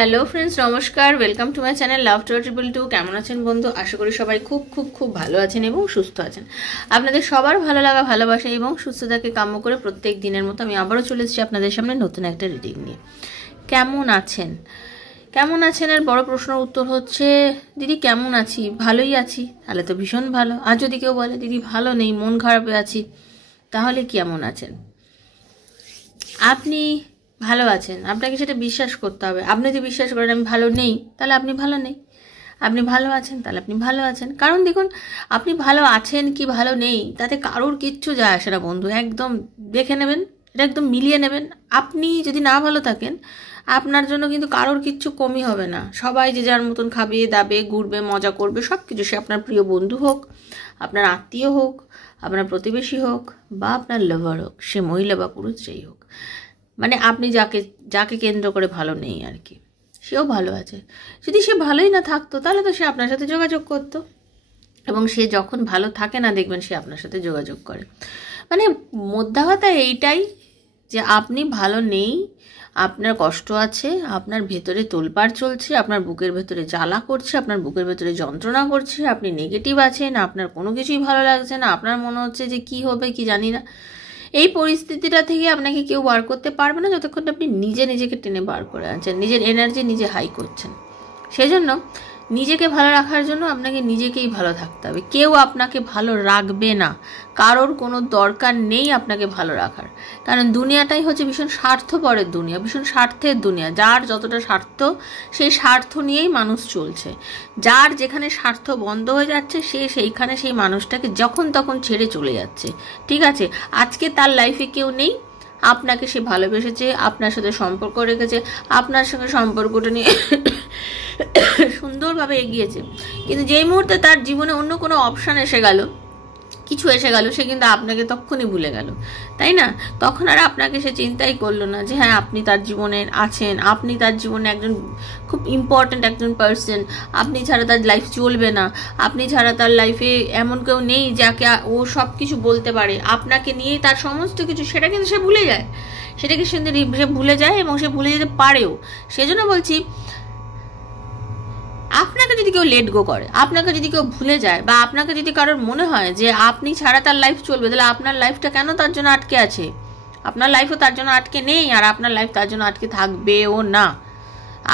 Hello friends, নমস্কার। Welcome to my channel love two triple two. কেমন আছেন বন্ধু? আশা করি সবাই খুব খুব খুব ভালো আছেন এবং সুস্থ আছেন। আপনাদের সবার ভালো লাগা, ভালোবাসা এবং সুস্থতাকে কাম্য করে প্রত্যেক দিনের মতো আমি আবারও চলে এসেছি আপনাদের সামনে নতুন একটা রিডিং নিয়ে। কেমন আছেন? কেমন আছেন এর বড় প্রশ্নের উত্তর হচ্ছে দিদি কেমন আছি, ভালোই আছি, তাহলে তো ভীষণ ভালো। আর যদি কেউ বলে দিদি ভালো নেই, মন খারাপে আছি, তাহলে কেমন আছেন? আপনি ভালো আছেন, আপনাকে সেটা বিশ্বাস করতে হবে। আপনি যদি বিশ্বাস করেন আমি ভালো নেই, তাহলে আপনি ভালো নেই। আপনি ভালো আছেন, তাহলে আপনি ভালো আছেন। কারণ দেখুন, আপনি ভালো আছেন কি ভালো নেই তাতে কারোর কিচ্ছু যায় আসে না বন্ধু। একদম দেখে নেবেন, এটা একদম মিলিয়ে নেবেন। আপনি যদি না ভালো থাকেন, আপনার জন্য কিন্তু কারোর কিচ্ছু কমই হবে না। সবাই যে যার মতন খাবে, দাবে, ঘুরবে, মজা করবে, সব কিছু। সে আপনার প্রিয় বন্ধু হোক, আপনার আত্মীয় হোক, আপনার প্রতিবেশী হোক, বা আপনার লাভার হোক, সে মহিলা বা পুরুষ যেই হোক। মানে আপনি যাকে যাকে কেন্দ্র করে ভালো নেই আর কি, সেও ভালো আছে। যদি সে ভালোই না থাকতো তাহলে তো সে আপনার সাথে যোগাযোগ করতো, এবং সে যখন ভালো থাকে না দেখবেন সে আপনার সাথে যোগাযোগ করে। মানে মোদ্দা কথা এইটাই যে আপনি ভালো নেই, আপনার কষ্ট আছে, আপনার ভেতরে তোলপাড় চলছে, আপনার বুকের ভেতরে জ্বালা করছে, আপনার বুকের ভেতরে যন্ত্রণা করছে, আপনি নেগেটিভ আছেন, আপনার কোনো কিছুই ভালো লাগছে না, আপনার মনে হচ্ছে যে কি হবে কি জানি না। এই পরিস্থিতিটা থেকে আপনাকে কেউ বার করতে পারবে না যতক্ষণ আপনি নিজেকে টেনে বার করে আনছেন, নিজের এনার্জি নিজে হাই করছেন। সেজন্য নিজেকে ভালো রাখার জন্য আপনাকে নিজেকেই ভালো থাকতে হবে। কেউ আপনাকে ভালো রাখবে না, কারোর কোনো দরকার নেই আপনাকে ভালো রাখার। কারণ দুনিয়াটাই হচ্ছে ভীষণ স্বার্থপরের দুনিয়া, ভীষণ স্বার্থের দুনিয়া। যার যতটা স্বার্থ, সেই স্বার্থ নিয়েই মানুষ চলছে। যার যেখানে স্বার্থ বন্ধ হয়ে যাচ্ছে, সে সেইখানে সেই মানুষটাকে যখন তখন ছেড়ে চলে যাচ্ছে। ঠিক আছে, আজকে তার লাইফে কেউ নেই, আপনাকে সে ভালোবেসেছে, আপনার সাথে সম্পর্ক রেখেছে, আপনার সঙ্গে সম্পর্কটা নিয়ে সুন্দরভাবে এগিয়েছে। কিন্তু যেই মুহূর্তে তার জীবনে অন্য কোনো অপশান এসে গেল, কিছু এসে গেল, সে কিন্তু আপনাকে তখনই ভুলে গেল, তাই না? তখন আর আপনাকে সে চিন্তাই করলো না যে হ্যাঁ আপনি তার জীবনে আছেন, আপনি তার জীবনে একজন খুব ইম্পর্ট্যান্ট একজন পার্সন, আপনি ছাড়া তার লাইফ চলবে না, আপনি ছাড়া তার লাইফে এমন কেউ নেই যাকে ও সব কিছু বলতে পারে, আপনাকে নিয়েই তার সমস্ত কিছু, সেটা কিন্তু সে ভুলে যায়। সেটাকে সে ভুলে যায় এবং সে ভুলে যেতে পারেও। সেজন্য বলছি, আপনাকে যদি কেউ লেট গো করে, আপনাকে যদি কেউ ভুলে যায়, বা আপনাকে যদি কারোর মনে হয় যে আপনি ছাড়া তার লাইফ চলবে, তাহলে আপনার লাইফটা কেন তার জন্য আটকে আছে? আপনার লাইফও তার জন্য আটকে নেই, আর আপনার লাইফ তার জন্য আটকে থাকবেও না।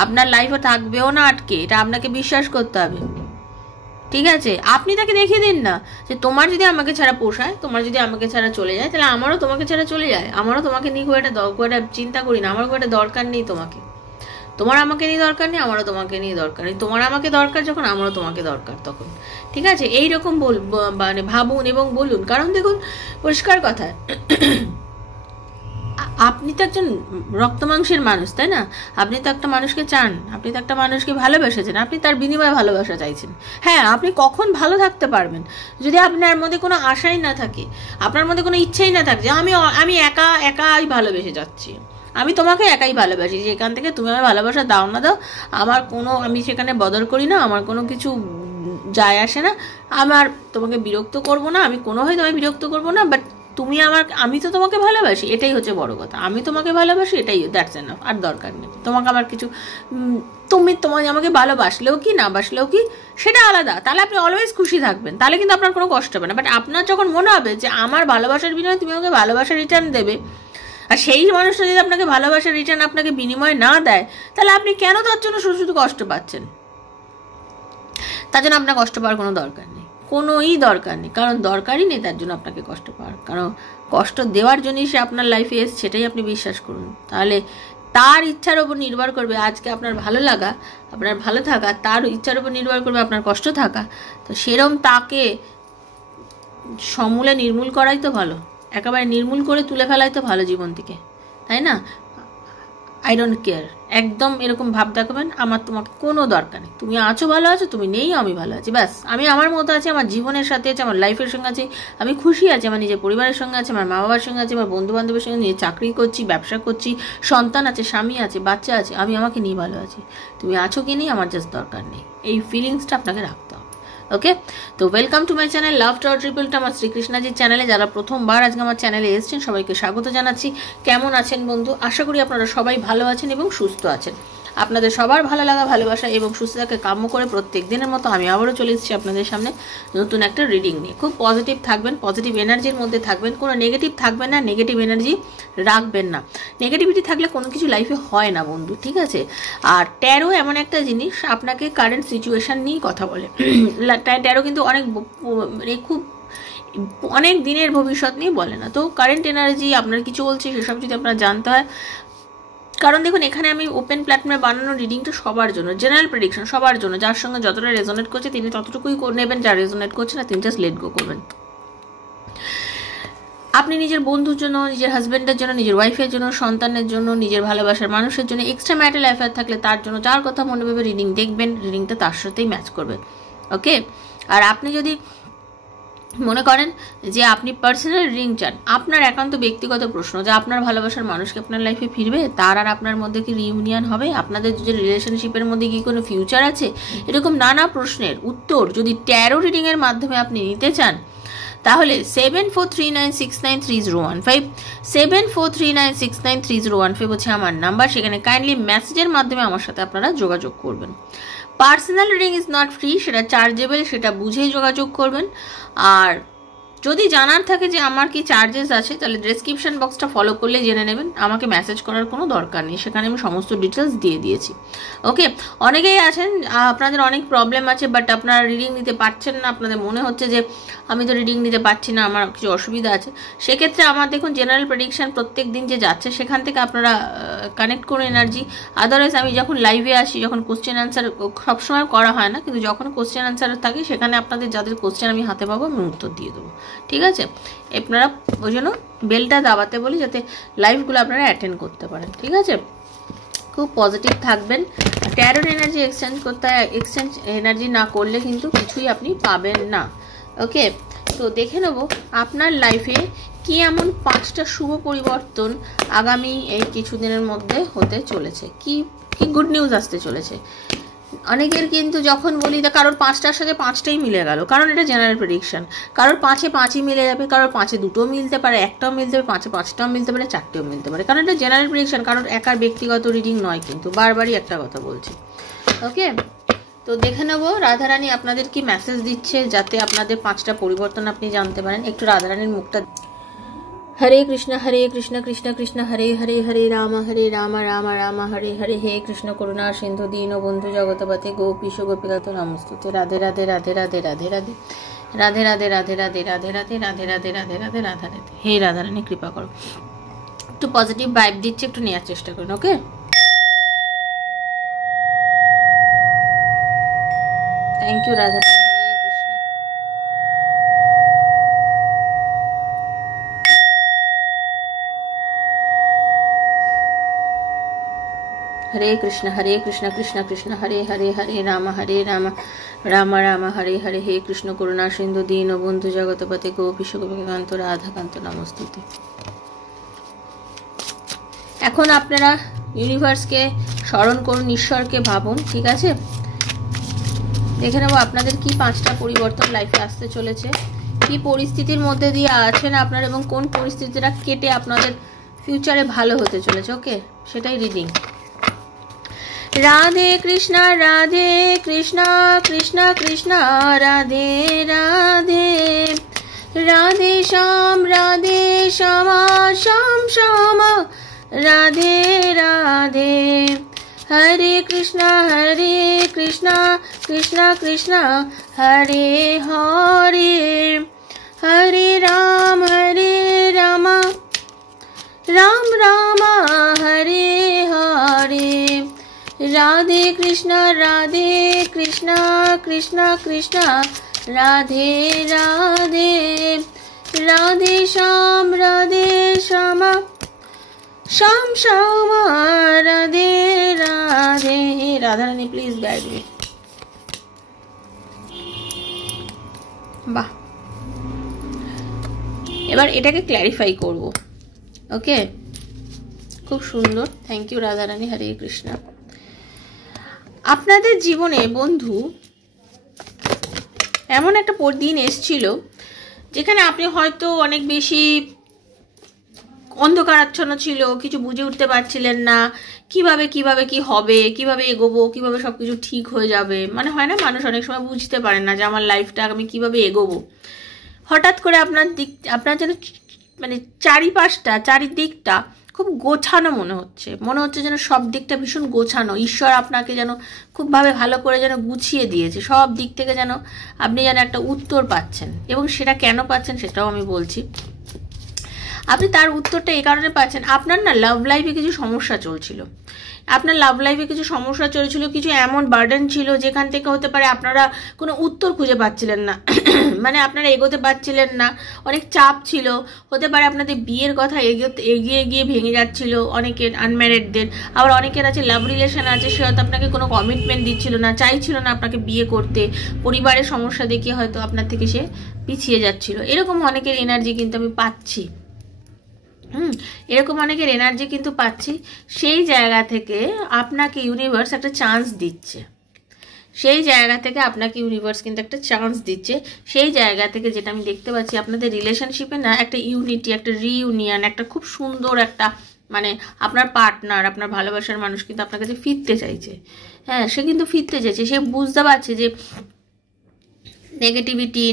আপনার লাইফও থাকবেও না আটকে, এটা আপনাকে বিশ্বাস করতে হবে। ঠিক আছে, আপনি তাকে দেখিয়ে দিন না যে তোমার যদি আমাকে ছাড়া পোষায়, তোমার যদি আমাকে ছাড়া চলে যায়, তাহলে আমারও তোমাকে ছাড়া চলে যায়। আমারও তোমাকে নিয়ে খুব একটা চিন্তা করি না, আমার খুব একটা দরকার নেই তোমাকে। তোমার আমাকে নিয়ে দরকার নেই, আমারও তোমাকে নিয়ে দরকার নেই। তোমার আমাকে দরকার যখন, আমারও তোমাকে দরকার তখন। ঠিক আছে, এইরকম মানে ভাবুন এবং বলুন। কারণ দেখুন, পরিষ্কার কথা, আপনি তো একজন রক্ত মাংসের মানুষ, তাই না? আপনি তো একটা মানুষকে চান, আপনি তো একটা মানুষকে ভালোবেসেছেন, আপনি তার বিনিময়ে ভালোবাসা চাইছেন। হ্যাঁ, আপনি কখন ভালো থাকতে পারবেন যদি আপনার মধ্যে কোনো আশাই না থাকে, আপনার মধ্যে কোনো ইচ্ছেই না থাকে যে আমি একাই ভালোবেসে যাচ্ছি, আমি তোমাকে একাই ভালোবাসি, যেখান থেকে তুমি আমার ভালোবাসা দাও না দাও আমার কোনো, আমি সেখানে বদল করি না, আমার কোনো কিছু যায় আসে না, আমার তোমাকে বিরক্ত করব না, আমি কোনোভাবে তোমায় বিরক্ত করব না, বাট তুমি আমি তো তোমাকে ভালোবাসি, এটাই হচ্ছে বড় কথা। আমি তোমাকে ভালোবাসি, এটাই, দ্যাটস এনাফ। আর দরকার নেই তোমাকে আমার কিছু। তোমাকে আমাকে ভালোবাসলেও কি না বাসলেও কি সেটা আলাদা, তাহলে আপনি অলওয়েজ খুশি থাকবেন, তাহলে কিন্তু আপনার কোনো কষ্ট হবে না। বাট আপনার যখন মনে হবে যে আমার ভালোবাসার বিনিময়ে তুমি আমাকে ভালোবাসা রিটার্ন দেবে, আর সেই মানুষটা যদি আপনাকে ভালোবাসা রিটার্ন আপনাকে বিনিময় না দেয়, তাহলে আপনি কেন তার জন্য শুধু শুধু কষ্ট পাচ্ছেন? তার জন্য আপনার কষ্ট পাওয়ার কোনো দরকার নেই, কোনোই দরকার নেই। কারণ দরকারই নেই তার জন্য আপনাকে কষ্ট পাওয়ার। কারণ কষ্ট দেওয়ার জন্যই সে আপনার লাইফে এসছে, সেটাই আপনি বিশ্বাস করুন। তাহলে তার ইচ্ছার ওপর নির্ভর করবে আজকে আপনার ভালো লাগা, আপনার ভালো থাকা, তার ইচ্ছার উপর নির্ভর করবে আপনার কষ্ট থাকা। তো সেরম তাকে সমূলে নির্মূল করাই তো ভালো, একেবারে নির্মূল করে তুলে ফেলাই তো ভালো জীবন থেকে, তাই না? আই ডোন্ট কেয়ার, একদম এরকম ভাব দেখাবেন, আমার তোমাকে কোনো দরকার নেই। তুমি আছো ভালো আছো, তুমি নেই আমি ভালো আছি, ব্যাস। আমি আমার মতো আছি, আমার জীবনের সাথে আছে, আমার লাইফের সঙ্গে আছি, আমি খুশি আছি, আমার নিজের পরিবারের সঙ্গে আছে, আমার মা বাবার সঙ্গে আছে, আমার বন্ধু বান্ধবের সঙ্গে নিয়ে চাকরি করছি, ব্যবসা করছি, সন্তান আছে, স্বামী আছে, বাচ্চা আছে, আমি আমাকে নিয়ে ভালো আছি। তুমি আছো কি নেই আমার জাস্ট দরকার নেই, এই ফিলিংসটা আপনাকে রাখতে হবে। ওকে, তো welcome to my channel love two triple two, আমার শ্রীকৃষ্ণাজির চ্যানেলে। যারা প্রথমবার আজকে আমার চ্যানেলে এসেছেন সবাইকে স্বাগত জানাচ্ছি। কেমন আছেন বন্ধু? আশা করি আপনারা সবাই ভালো আছেন এবং সুস্থ আছেন। আপনাদের সবার ভালো লাগা, ভালোবাসা এবং সুস্থতাকে কাম্য করে প্রত্যেক দিনের মতো আমি আবারও চলে এসেছি আপনাদের সামনে নতুন একটা রিডিং নিয়ে। খুব পজিটিভ থাকবেন, পজিটিভ এনার্জির মধ্যে থাকবেন, কোনো নেগেটিভ থাকবেন না, নেগেটিভ এনার্জি রাখবেন না। নেগেটিভিটি থাকলে কোনো কিছু লাইফে হয় না বন্ধু, ঠিক আছে? আর ট্যারো এমন একটা জিনিস আপনাকে কারেন্ট সিচুয়েশান নিয়েই কথা বলে। ট্যারো কিন্তু খুব অনেক দিনের ভবিষ্যৎ নিয়ে বলে না। তো কারেন্ট এনার্জি আপনার কি চলছে সেসব যদি আপনার জানতে হয়, কারণ দেখুন এখানে আমি ওপেন প্ল্যাটফর্মে বানানো রিডিংটা সবার জন্য, জেনারেল প্রেডিকশন সবার জন্য, যার সঙ্গে যতটা রেজোনেট করছে তিনি ততটুকুই নেবেন, যার রেজোনেট করছে না তিনি জাস্ট লেট গো করবেন। আপনি নিজের বন্ধুর জন্য, নিজের হাজব্যান্ডের জন্য, নিজের ওয়াইফের জন্য, সন্তানের জন্য, নিজের ভালোবাসার মানুষের জন্য, এক্সট্রা ম্যারিটাল অ্যাফেয়ার থাকলে তার জন্য, যার কথা মনে ভেবে রিডিং দেখবেন, রিডিংটা তার সাথেই ম্যাচ করবে। ওকে, আর আপনি যদি মনে করেন যে আপনি পার্সোনাল রিডিং চান, আপনার একান্ত ব্যক্তিগত প্রশ্ন যে আপনার ভালোবাসার মানুষকে আপনার লাইফে ফিরবে, তার আর আপনার মধ্যে কি রিইউনিয়ন হবে, আপনাদের যে রিলেশনশিপের মধ্যে কি কোনো ফিউচার আছে, এরকম নানা প্রশ্নের উত্তর যদি ট্যারো রিডিংয়ের মাধ্যমে আপনি নিতে চান, তাহলে 7439693015 7439693015 হচ্ছে আমার নাম্বার। সেখানে কাইন্ডলি মেসেজের মাধ্যমে আমার সাথে আপনারা যোগাযোগ করবেন। Personal reading is not free, সেটা চার্জেবল, সেটা বুঝেই যোগাযোগ করবেন। আর যদি জানার থাকে যে আমার কি চার্জেস আছে, তাহলে ডেসক্রিপশন বক্সটা ফলো করলে জেনে নেবেন, আমাকে মেসেজ করার কোনো দরকার নেই, সেখানে আমি সমস্ত ডিটেলস দিয়ে দিয়েছি। ওকে, অনেকেই আছেন আপনাদের অনেক প্রবলেম আছে, বাট আপনারা রিডিং নিতে পারছেন না, আপনাদের মনে হচ্ছে যে আমি তো রিডিং নিতে পারছি না, আমার কিছু অসুবিধা আছে। সেক্ষেত্রে আমার দেখুন জেনারেল প্রেডিকশন প্রত্যেক দিন যে যাচ্ছে সেখান থেকে আপনারা কানেক্ট করুন এনার্জি। আদারওয়াইজ আমি যখন লাইভে আসি, যখন কোশ্চেন অ্যান্সার সবসময় করা হয় না, কিন্তু যখন কোশ্চেন অ্যান্সার থাকে সেখানে আপনাদের যাদের কোশ্চেন আমি হাতে পাবো আমি উত্তর দিয়ে দেবো, ঠিক আছে? আপনারা ওই জন্য বেলটা দাবাতে বলি যাতে লাইভগুলো আপনারা অ্যাটেন্ড করতে পারেন, ঠিক আছে? খুব পজিটিভ থাকবেন। ট্যারোর এনার্জি এক্সচেঞ্জ করতে হয়, এক্সচেঞ্জ এনার্জি না করলে কিন্তু কিছুই আপনি পাবেন না। ওকে, তো দেখে নেব আপনার লাইফে কি এমন 5টা শুভ পরিবর্তন আগামী এই কিছুদিনের মধ্যে হতে চলেছে, কি কি গুড নিউজ আসতে চলেছে। অনেকের কিন্তু যখন বলি কারোর 5টার সাথে 5টাই মিলে গেল, কারণ এটা জেনারেল প্রেডিকশন, কারোর 5এ 5ই মিলে যাবে, কারোর 5এ 2টো মিলতে পারে, 1টাও মিলতে পারে, 5এ 5টাও মিলতে পারে, 4টেও মিলতে পারে, কারণ এটা জেনারেল প্রেডিকশন, কারোর একার ব্যক্তিগত রিডিং নয়, কিন্তু বারবারই একটা কথা বলছি। ওকে, তো দেখে নেব রাধারানী আপনাদের কি মেসেজ দিচ্ছে যাতে আপনাদের 5টা পরিবর্তন আপনি জানতে পারেন। একটু রাধারানীর মুখটা। হরে কৃষ্ণ কৃষ্ণ কৃষ্ণ হরে হরে, হরে রাম রাম রাম হরে হরে, হে কৃষ্ণ করুণা সিন্ধু দীন বন্ধু জগতপতে গোপীশ গোপীকাত নমস্তুতে। রাধে রাধে রাধে রাধে রাধে রাধে রাধে রাধে রাধে রাধে রাধে রাধে রাধে রাধে রাধে রাধে রাধা রাধে। হে রাধারানী কৃপা করো, একটু পজিটিভ ভাইব দিচ্ছে, একটু নেওয়ার চেষ্টা করুন। ওকে, থ্যাংক ইউ রাধারানী। হরে কৃষ্ণ কৃষ্ণ কৃষ্ণ হরে হরে, হরে রাম রাম রাম হরে হরে, হে কৃষ্ণ করুণা সিন্ধু দীন বন্ধু জগতপতে গোপীশ গোপীকান্ত রাধাকান্ত নমস্তুতে। এখন আপনারা ইউনিভার্সকে স্মরণ করুন, ঈশ্বরকে ভাবুন, ঠিক আছে? দেখে নেব আপনাদের কি 5টা পরিবর্তন লাইফে আসতে চলেছে, কি পরিস্থিতির মধ্যে দিয়ে আছেন আপনারা এবং কোন পরিস্থিতিটা কেটে আপনাদের ফিউচারে ভালো হতে চলেছে। ওকে, সেটাই reading. Radhe Krishna Krishna Krishna Radhe Radhe, Radhe Shyam Shyam Shyam Radhe Radhe, Hare Krishna Krishna Krishna Hare Hare, Hare Ram Ram Ram Hare Hare, Radhe Krishna Krishna Krishna Radhe Radhe, Radhe Shyam Shyam Shyam Radhe Radhe. Radharani please guide me. বাহ, এবার এটাকে ক্ল্যারিফাই করব। ওকে, খুব সুন্দর, থ্যাংক ইউ রাধারানী। হরে কৃষ্ণ। আপনাদের জীবনে বন্ধু এমন একটা দিন এসছিল যেখানে আপনি হয়তো অনেক বেশি অন্ধকারাচ্ছন্ন ছিল, কিছু বুঝে উঠতে পারছিলেন না কিভাবে কি হবে, কিভাবে এগোবো, কিভাবে সব কিছু ঠিক হয়ে যাবে। মানে হয় না, মানুষ অনেক সময় বুঝতে পারে না যে আমার লাইফটা আমি কিভাবে এগোবো। হঠাৎ করে আপনার যেন মানে চারিদিকটা খুব গোছানো মনে হচ্ছে যেন সব দিকটা ভীষণ গোছানো। ঈশ্বর আপনাকে যেন খুবভাবে ভালো করে যেন গুছিয়ে দিয়েছে, সব দিক থেকে যেন আপনি যেন একটা উত্তর পাচ্ছেন। এবং সেটা কেন পাচ্ছেন সেটাও আমি বলছি। আপনি তার উত্তরটা এই কারণে পাচ্ছেন, আপনার না লাভ লাইফে কিছু সমস্যা চলছিল, কিছু এমন বার্ডেন ছিল যেখান থেকে হতে পারে আপনারা কোনো উত্তর খুঁজে পাচ্ছিলেন না। মানে আপনারা এগোতে পারছিলেন না, অনেক চাপ ছিল। হতে পারে আপনাদের বিয়ের কথা এগিয়ে গিয়ে ভেঙে যাচ্ছিল অনেকের, আনম্যারিডদের। আবার অনেকের আছে লাভ রিলেশন আছে, সে হয়তো আপনাকে কোনো কমিটমেন্ট দিচ্ছিল না, চাইছিল না আপনাকে বিয়ে করতে, পরিবারের সমস্যা দেখিয়ে হয়তো আপনার থেকে সে পিছিয়ে যাচ্ছিল। এরকম অনেকের এনার্জি কিন্তু আমি পাচ্ছি। এরকম অনেকের এনার্জি কিন্তু পাচ্ছি। সেই জায়গা থেকে আপনাকে ইউনিভার্স একটা চান্স দিচ্ছে, সেই জায়গা থেকে যেটা আমি দেখতে পাচ্ছি আপনাদের রিলেশনশিপে না একটা ইউনিটি, একটা রিইউনিয়ন, একটা খুব সুন্দর একটা মানে আপনার পার্টনার, আপনার ভালোবাসার মানুষ কিন্তু আপনার কাছে ফিরতে চাইছে। হ্যাঁ, সে কিন্তু ফিরতে চাইছে। সে বুঝতে পারছে যে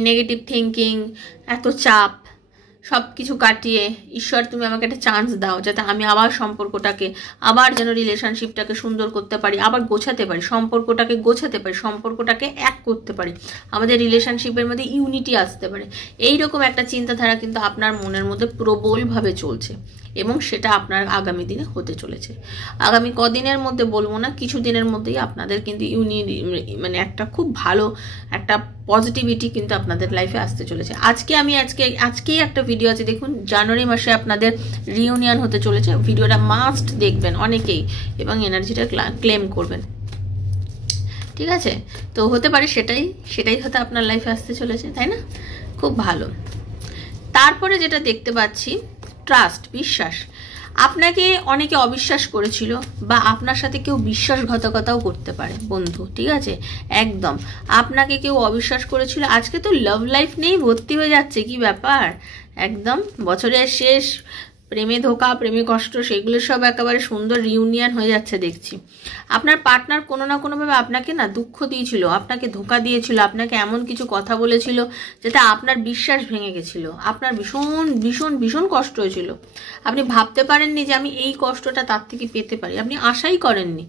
নেগেটিভ থিঙ্কিং, এত চাপ সব কিছু কাটিয়ে ঈশ্বর তুমি আমাকে একটা চান্স দাও, যাতে আমি আবার সম্পর্কটাকে, আবার যেন রিলেশনশিপটাকে সুন্দর করতে পারি, আবার গোছাতে পারি, সম্পর্কটাকে এক করতে পারি, আমাদের রিলেশনশিপের মধ্যে ইউনিটি আসতে পারে। এইরকম একটা চিন্তাধারা কিন্তু আপনার মনের মধ্যে প্রবলভাবে চলছে এবং সেটা আপনার আগামী দিনে হতে চলেছে। আগামী কদিনের মধ্যে বলবো না, কিছু দিনের মধ্যেই আপনাদের কিন্তু মানে একটা খুব ভালো একটা পজিটিভিটি কিন্তু আপনাদের লাইফে আসতে চলেছে। আজকেই একটা ভিডিও আছে, দেখুন, জানুয়ারি মাসে আপনাদের রিইউনিয়ন হতে চলেছে। ভিডিওটা মাস্ট দেখবেন অনেকেই এবং এনার্জিটা ক্লেম করবেন, ঠিক আছে? তো হতে পারে সেটাই হয়তো আপনার লাইফে আসতে চলেছে, তাই না? খুব ভালো। তারপরে যেটা দেখতে পাচ্ছি, ট্রাস্ট, বিশ্বাস। আপনাকে অনেকে অবিশ্বাস করেছিল বা আপনার সাথে কেউ বিশ্বাসঘাতকতাও করতে পারে বন্ধু, ঠিক আছে? একদম আপনাকে কেউ অবিশ্বাস করেছিল। আজকে তো লাভ লাইফ নেই ভর্তি হয়ে যাচ্ছে, কি ব্যাপার! একদম বছরের শেষ, প্রেমে ধোকা, প্রেমে কষ্ট, সেগুলো সব একেবারে সুন্দর রিউনিয়ন হয়ে যাচ্ছে দেখছি। আপনার পার্টনার কোনো না কোনোভাবে আপনাকে না দুঃখ দিয়েছিল, আপনাকে ধোকা দিয়েছিল, আপনাকে এমন কিছু কথা বলেছিল যাতে আপনার বিশ্বাস ভেঙে গেছিল, আপনার ভীষণ ভীষণ ভীষণ কষ্ট হয়েছিল। আপনি ভাবতে পারেননি যে আমি এই কষ্টটা তার থেকে পেতে পারি, আপনি আশাই করেননি।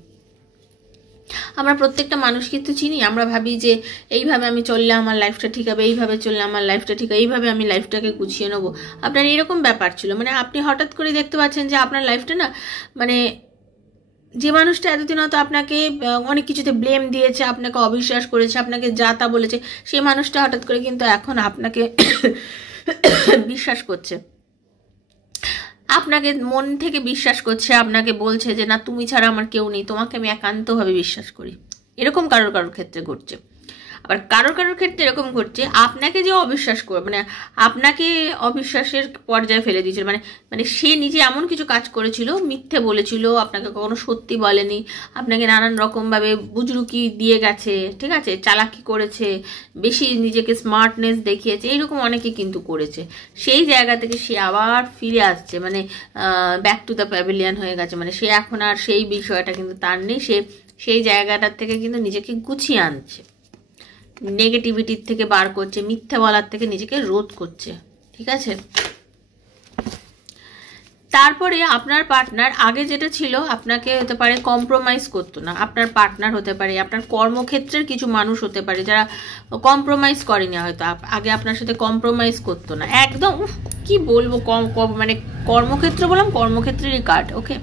আমরা প্রত্যেকটা মানুষ কিন্তু চিনি, আমরা ভাবি যে এইভাবে আমি চললে আমার লাইফটা ঠিক হবে, এইভাবে চললে আমার লাইফটা ঠিক হবে, এইভাবে আমি লাইফটাকে গুছিয়ে নেবো। আপনার এরকম ব্যাপার ছিল, মানে আপনি হঠাৎ করে দেখতে পাচ্ছেন যে আপনার লাইফটা না, মানে যে মানুষটা এতদিন হয়তো আপনাকে অনেক কিছুতে ব্লেম দিয়েছে, আপনাকে অবিশ্বাস করেছে, আপনাকে যা তা বলেছে, সেই মানুষটা হঠাৎ করে কিন্তু এখন আপনাকে বিশ্বাস করছে, আপনাকে মন থেকে বিশ্বাস করছে, আপনাকে বলছে যে না, তুমি ছাড়া আমার কেউ নেই, তোমাকে আমি একান্তভাবে বিশ্বাস করি। এরকম কারোর ক্ষেত্রে ঘটছে। আবার কারোর ক্ষেত্রে এরকম ঘটছে, আপনাকে যে অবিশ্বাস করে, মানে আপনাকে অবিশ্বাসের পর্যায়ে ফেলে দিয়েছিল, মানে সে নিজে এমন কিছু কাজ করেছিল, মিথ্যে বলেছিল, আপনাকে কখনো সত্যি বলেনি, আপনাকে নানান রকমভাবে বুজরুকি দিয়ে গেছে, ঠিক আছে, চালাকি করেছে, বেশি নিজেকে স্মার্টনেস দেখিয়েছে, এইরকম অনেকে কিন্তু করেছে। সেই জায়গা থেকে সে আবার ফিরে আসছে, মানে ব্যাক টু দ্য প্যাভিলিয়ন হয়ে গেছে, মানে সে এখন আর সেই বিষয়টা কিন্তু তার নেই, সে সেই জায়গাটার থেকে কিন্তু নিজেকে গুছিয়ে আনছে, নেগেটিভিটির থেকে বার করছে, মিথ্যা বলার থেকে নিজেকে রোধ করছে, ঠিক আছে? তারপরে আপনার পার্টনার আগে যেটা ছিল, আপনাকে হতে পারে কম্প্রোমাইজ করতো না। আপনার পার্টনার হতে পারে আপনার কর্মক্ষেত্রের কিছু মানুষ হতে পারে যারা কম্প্রোমাইজ করেনি, হয়তো আগে আপনার সাথে কম্প্রোমাইজ করতো না। একদম কি বলবো, মানে কর্মক্ষেত্র বললাম, কর্মক্ষেত্রেরই কার্ড, ওকে?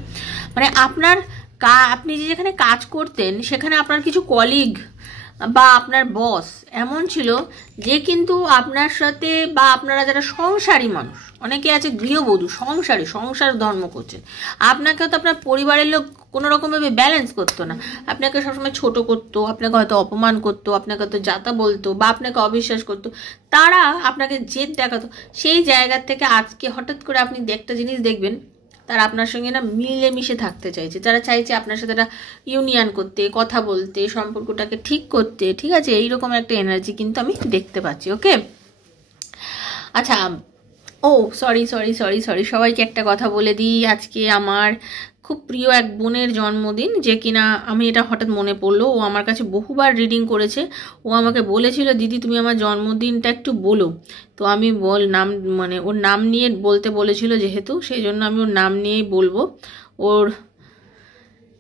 মানে আপনি যেখানে কাজ করতেন সেখানে আপনার কিছু কলিগ বা আপনার বস এমন ছিল যে কিন্তু আপনার সাথে, বা আপনারা যারা সংসারী মানুষ, অনেকে আছে গৃহবধূ, সংসার ধর্ম করছেন, আপনাকে তো আপনার পরিবারের লোক কোনো রকমভাবে ব্যালেন্স করতো না, আপনাকে সবসময় ছোট করতো, আপনাকে হয়তো অপমান করতো, আপনাকে হয়তো যাতা বলতো, বা আপনাকে অবিশ্বাস করতো, তারা আপনাকে জেদ দেখাতো। সেই জায়গা থেকে আজকে হঠাৎ করে আপনি একটা জিনিস দেখবেন, তারা আপনার সঙ্গে না মিলেমিশে থাকতে চাইছে, যারা চাইছে আপনার সাথে একটা ইউনিয়ন করতে, কথা বলতে, সম্পর্কটাকে ঠিক করতে, ঠিক আছে? এইরকম একটা এনার্জি কিন্তু আমি দেখতে পাচ্ছি, ওকে? আচ্ছা, ও সরি সরি সরি সরি, সবাইকে একটা কথা বলে দিই, আজকে আমার খুব প্রিয় এক বোনের জন্মদিন, যে কিনা আমি এটা হঠাৎ মনে পড়লো, ও আমার কাছে বহুবার রিডিং করেছে। ও আমাকে বলেছিল দিদি তুমি আমার জন্মদিনটা একটু বলো, তো আমি নাম মানে ওর নাম নিয়ে বলতে বলেছিল যেহেতু, সেই জন্য আমি ওর নাম নিয়েই বলবো। ওর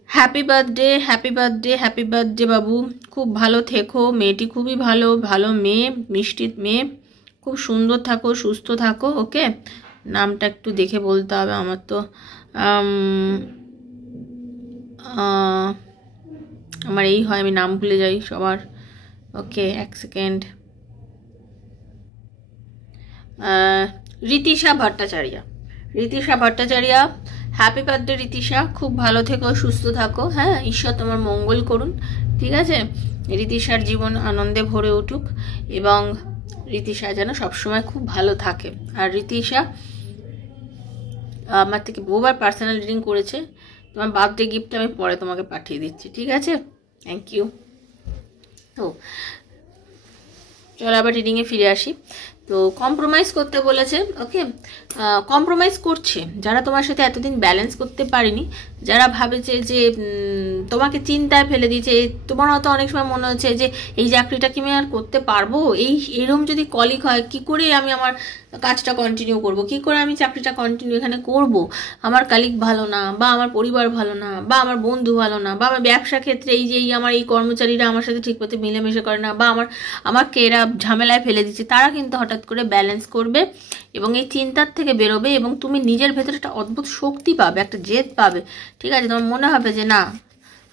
happy birthday, happy birthday, happy birthday বাবু, খুব ভালো থেকো, মেয়েটি খুবই ভালো, ভালো মেয়ে, মিষ্টি মেয়ে, খুব সুন্দর থাকো, সুস্থ থাকো। ওকে, নামটা একটু দেখে বলতে হবে আমার, তো আমার এই হয়, আমি নাম ভুলে যাই সবার। ওকে, এক second. Ritisha Bhattacharya, Ritisha Bhattacharya, happy birthday Ritisha, খুব ভালো থেকো, সুস্থ থাকো। হ্যাঁ, ঈশ্বর তোমার মঙ্গল করুন, ঠিক আছে? ঋতিশার জীবন আনন্দে ভরে উঠুক এবং ঋতিশা যেন সবসময় খুব ভালো থাকে। আর ঋতিশা আমার থেকে বহুবার পার্সোনাল রিডিং করেছে, তোমার বার্থডে গিফট আমি পরে তোমাকে পাঠিয়ে দিচ্ছি, ঠিক আছে? Thank you. তো চলো আবার রিডিংয়ে ফিরে আসি। তো কম্প্রোমাইজ করতে বলেছে, ওকে, কম্প্রোমাইজ করছে যারা তোমার সাথে এতদিন ব্যালেন্স করতে পারেনি, যারা ভাবেছে যে তোমাকে চিন্তায় ফেলে দিয়েছে। তোমার হয়তো অনেক সময় মনে হচ্ছে যে এই চাকরিটা কি আমি আর করতে পারবো, এরকম যদি কলিগ হয় কি করে আমি আমার কাজটা কন্টিনিউ করব, কি করে আমি চাকরিটা কন্টিনিউ এখানে করব, আমার কালিগ ভালো না, বা আমার পরিবার ভালো না, বা আমার বন্ধু ভালো না, বা আমার ব্যবসা ক্ষেত্রে আমার এই কর্মচারীরা আমার সাথে ঠিক মতো মিলেমিশে করে না, বা আমাকে এরা ঝামেলায় ফেলে দিচ্ছে, তারা কিন্তু হঠাৎ করে ব্যালেন্স করবে এবং এই চিন্তার থেকে বেরোবে এবং তুমি নিজের ভেতরে একটা অদ্ভুত শক্তি পাবে, একটা জেদ পাবে, ঠিক আছে? তোমার মনে হবে যে না,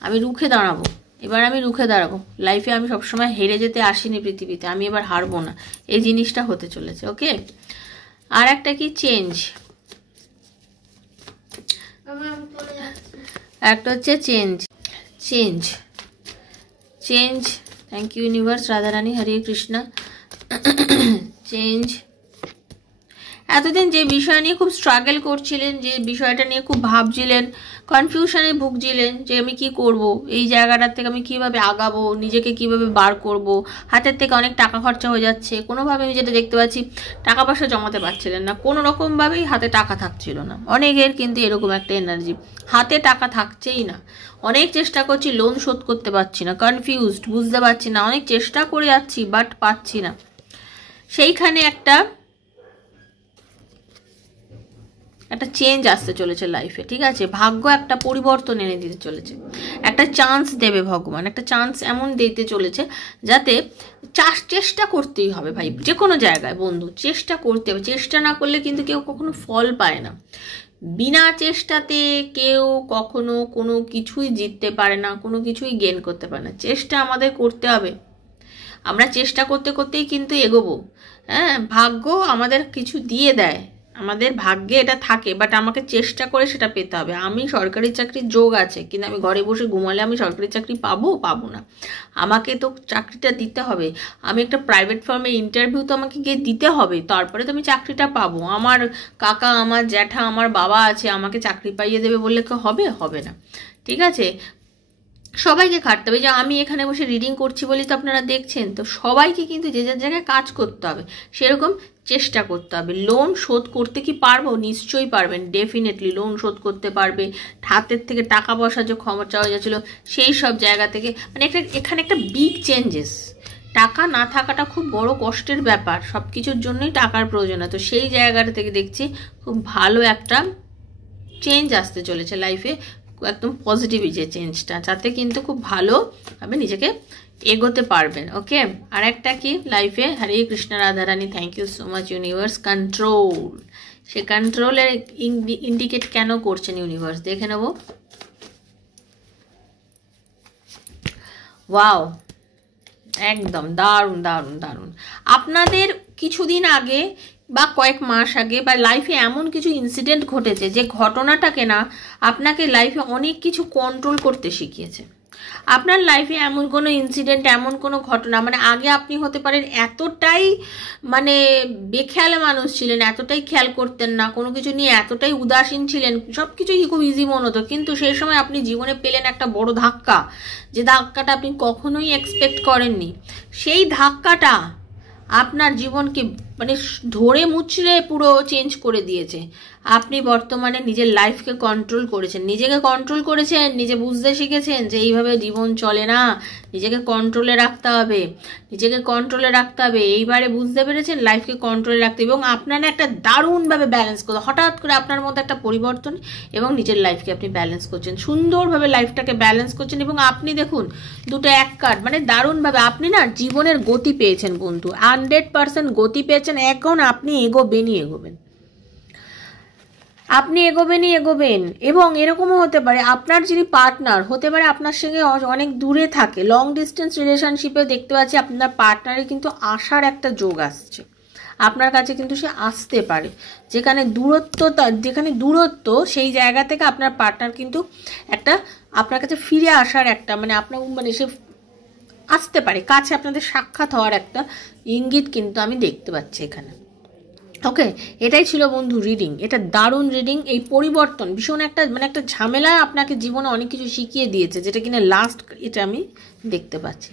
আমি রুখে দাঁড়াবো, এবার আমি রুখে দাঁড়াবো, লাইফে আমি সবসময় হেরে যেতে আসিনি পৃথিবীতে, আমি এবার হারবো না, এই জিনিসটা হতে চলেছে। ওকে, আর একটা কি চেঞ্জ, একটা হচ্ছে change, change, change. Thank you universe, Radharani, Hare Krishna. Change, এতদিন যে বিষয় নিয়ে খুব স্ট্রাগল করছিলেন, যে বিষয়টা নিয়ে খুব ভাবছিলেন, কনফিউশনে ভুগছিলেন যে আমি কি করব, এই জায়গাটার থেকে আমি কিভাবে আগাবো, নিজেকে কিভাবে বার করব, হাতের থেকে অনেক টাকা খরচা হয়ে যাচ্ছে, কোনোভাবে আমি যেটা দেখতে পাচ্ছি টাকা পয়সা জমাতে পারছিলেন না, কোনো রকমভাবেই হাতে টাকা থাকছিল না। অনেকের কিন্তু এরকম একটা এনার্জি, হাতে টাকা থাকছেই না, অনেক চেষ্টা করছি, লোন শোধ করতে পারছি না, কনফিউজড, বুঝতে পারছি না, অনেক চেষ্টা করে যাচ্ছি বাট পাচ্ছি না। সেইখানে একটা চেঞ্জ আসতে চলেছে লাইফে, ঠিক আছে? ভাগ্য একটা পরিবর্তন এনে দিতে চলেছে, একটা চান্স দেবে ভগবান, একটা চান্স এমন দিতে চলেছে যাতে চেষ্টা করতেই হবে ভাই, যে কোনো জায়গায় বন্ধু চেষ্টা করতে হবে, চেষ্টা না করলে কিন্তু কেউ কখনো ফল পায় না, বিনা চেষ্টাতে কেউ কখনো কোনো কিছুই জিততে পারে না, কোনো কিছুই গেইন করতে পারে না, চেষ্টা আমাদের করতে হবে, আমরা চেষ্টা করতে করতেই কিন্তু এগোবো। হ্যাঁ, ভাগ্য আমাদের কিছু দিয়ে দেয়, আমাদের ভাগ্যে এটা থাকে, বাট আমাকে চেষ্টা করে সেটা পেতে হবে। আমি সরকারি চাকরির যোগ আছে, কিন্তু আমি ঘরে বসে ঘুমালে আমি সরকারি চাকরি পাবো না, আমাকে তো চাকরিটা দিতে হবে, আমি একটা প্রাইভেট ফার্মে ইন্টারভিউ তো আমাকে গিয়ে দিতে হবে, তারপরে তো আমি চাকরিটা পাবো। আমার কাকা, আমার জ্যাঠা, আমার বাবা আছে, আমাকে চাকরি পাইয়ে দেবে বললে কি হবে না, ঠিক আছে? সবাইকে খাটতে হবে, যে আমি এখানে বসে রিডিং করছি বলে তো আপনারা দেখছেন, তো সবাইকে কিন্তু যে যার জায়গায় কাজ করতে হবে, সেরকম চেষ্টা করতে হবে। লোন শোধ করতে কি পারবো? নিশ্চয়ই পারবেন, ডেফিনেটলি লোন শোধ করতে পারবে, হাতের থেকে টাকা পয়সা যে খরচা হয়ে যাচ্ছিলো সেই সব জায়গা থেকে, মানে এখানে একটা বিগ চেঞ্জেস, টাকা না থাকাটা খুব বড় কষ্টের ব্যাপার, সব কিছুর জন্যই টাকার প্রয়োজন, তো সেই জায়গাটা থেকে দেখছি খুব ভালো একটা চেঞ্জ আসতে চলেছে লাইফে, একদম পজিটিভ যে চেঞ্জটা, যাতে কিন্তু খুব ভালোভাবে নিজেকে এগোতে পারবেন। ওকে, আর একটা কি লাইফে, Hare Krishna, Radharani, thank you so much universe. Control, সে কন্ট্রোলের ইন্ডিকেট কেন করছেন ইউনিভার্স, দেখে নেব। ওয়াও, একদম দারুণ দারুণ দারুণ। আপনাদের কিছুদিন আগে বা কয়েক মাস আগে বা লাইফে এমন কিছু ইনসিডেন্ট ঘটেছে, যে ঘটনাটাকে না আপনাকে লাইফে অনেক কিছু কন্ট্রোল করতে শিখিয়েছে। আপনার লাইফে এমন কোনো ইনসিডেন্ট, এমন কোনো ঘটনা, মানে আগে আপনি হতে পারেন এতটাই মানে বেখেয়ালে মানুষ ছিলেন, এতটাই খেয়াল করতেন না, কোনো কিছু নিয়ে এতটাই উদাসীন ছিলেন, সব কিছুই খুব ইজি মনে হতো, কিন্তু সেই সময় আপনি জীবনে পেলেন একটা বড় ধাক্কা, যে ধাক্কাটা আপনি কখনোই এক্সপেক্ট করেননি। সেই ধাক্কাটা আপনার জীবনকে মানে ধরে মুচড়ে পুরো চেঞ্জ করে দিয়েছে। আপনি বর্তমানে নিজের লাইফকে কন্ট্রোল করেছেন, নিজেকে কন্ট্রোল করেছেন, নিজে বুঝতে শিখেছেন যে এইভাবে জীবন চলে না, নিজেকে কন্ট্রোলে রাখতে হবে, নিজেকে কন্ট্রোলে রাখতে হবে। এইবারে বুঝতে পেরেছেন লাইফকে কন্ট্রোলে রাখতে, এবং আপনারা একটা দারুণভাবে ব্যালেন্স করতে, হঠাৎ করে আপনার মধ্যে একটা পরিবর্তন এবং নিজের লাইফকে আপনি ব্যালেন্স করছেন, সুন্দরভাবে লাইফটাকে ব্যালেন্স করছেন। এবং আপনি দেখুন দুটো এক কার্ড, মানে দারুণভাবে আপনি না জীবনের গতি পেয়েছেন বন্ধু, 100% গতি পেয়েছেন। এখন আপনি এগোবেনই এগোবেন, আপনি এগোবেনই এগোবেন। এবং এরকমও হতে পারে আপনার যিনি পার্টনার হতে পারে আপনার সঙ্গে অনেক দূরে থাকে, লং ডিস্টেন্স রিলেশনশিপে দেখতে পাচ্ছি আপনার পার্টনারে কিন্তু আসার একটা যোগ আসছে, আপনার কাছে কিন্তু সে আসতে পারে। যেখানে দূরত্ব সেই জায়গা থেকে আপনার পার্টনার কিন্তু একটা আপনার কাছে ফিরে আসার একটা মানে সে আসতে পারে কাছে, আপনাদের সাক্ষাৎ হওয়ার একটা ইঙ্গিত কিন্তু আমি দেখতে পাচ্ছি এখানে। ওকে, এটাই ছিল বন্ধু রিডিং। এটা দারুণ রিডিং। এই পরিবর্তন ভীষণ একটা ঝামেলা আপনাকে জীবনে অনেক কিছু শিখিয়ে দিয়েছে, যেটা কিনা লাস্ট এটা আমি দেখতে পাচ্ছি।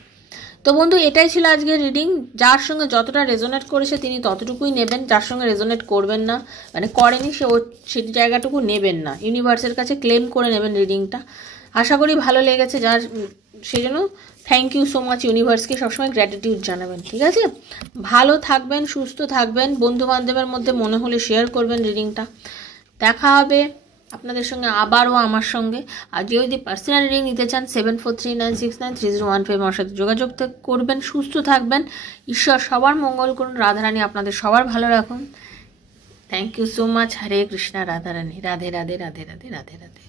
তো বন্ধু এটাই ছিল আজকের রিডিং। যার সঙ্গে যতটা রেজোনেট করেছে তিনি ততটুকুই নেবেন, যার সঙ্গে রেজোনেট করবেন না করেনি সেই জায়গাটুকু নেবেন না, ইউনিভার্সের কাছে ক্লেম করে নেবেন রিডিংটা। আশা করি ভালো লেগেছে, যার সেই জন্য থ্যাংক ইউ সো মাচ ইউনিভার্সকে সবসময় গ্র্যাটিটিউড জানাবেন। ঠিক আছে, ভালো থাকবেন, সুস্থ থাকবেন, বন্ধু বান্ধবের মধ্যে মনে হলে শেয়ার করবেন রিডিংটা। দেখা হবে আপনাদের সঙ্গে আবারও আমার সঙ্গে। আর যদি পার্সোনাল রিডিং নিতে চান 7439693015 আমার সাথে যোগাযোগ করবেন। সুস্থ থাকবেন, ঈশ্বর সবার মঙ্গল করুন, রাধারানী আপনাদের সবার ভালো রাখুন। Thank you so much. Hare Krishna, Radharani, Radhe Radhe Radhe Radhe Radhe Radhe.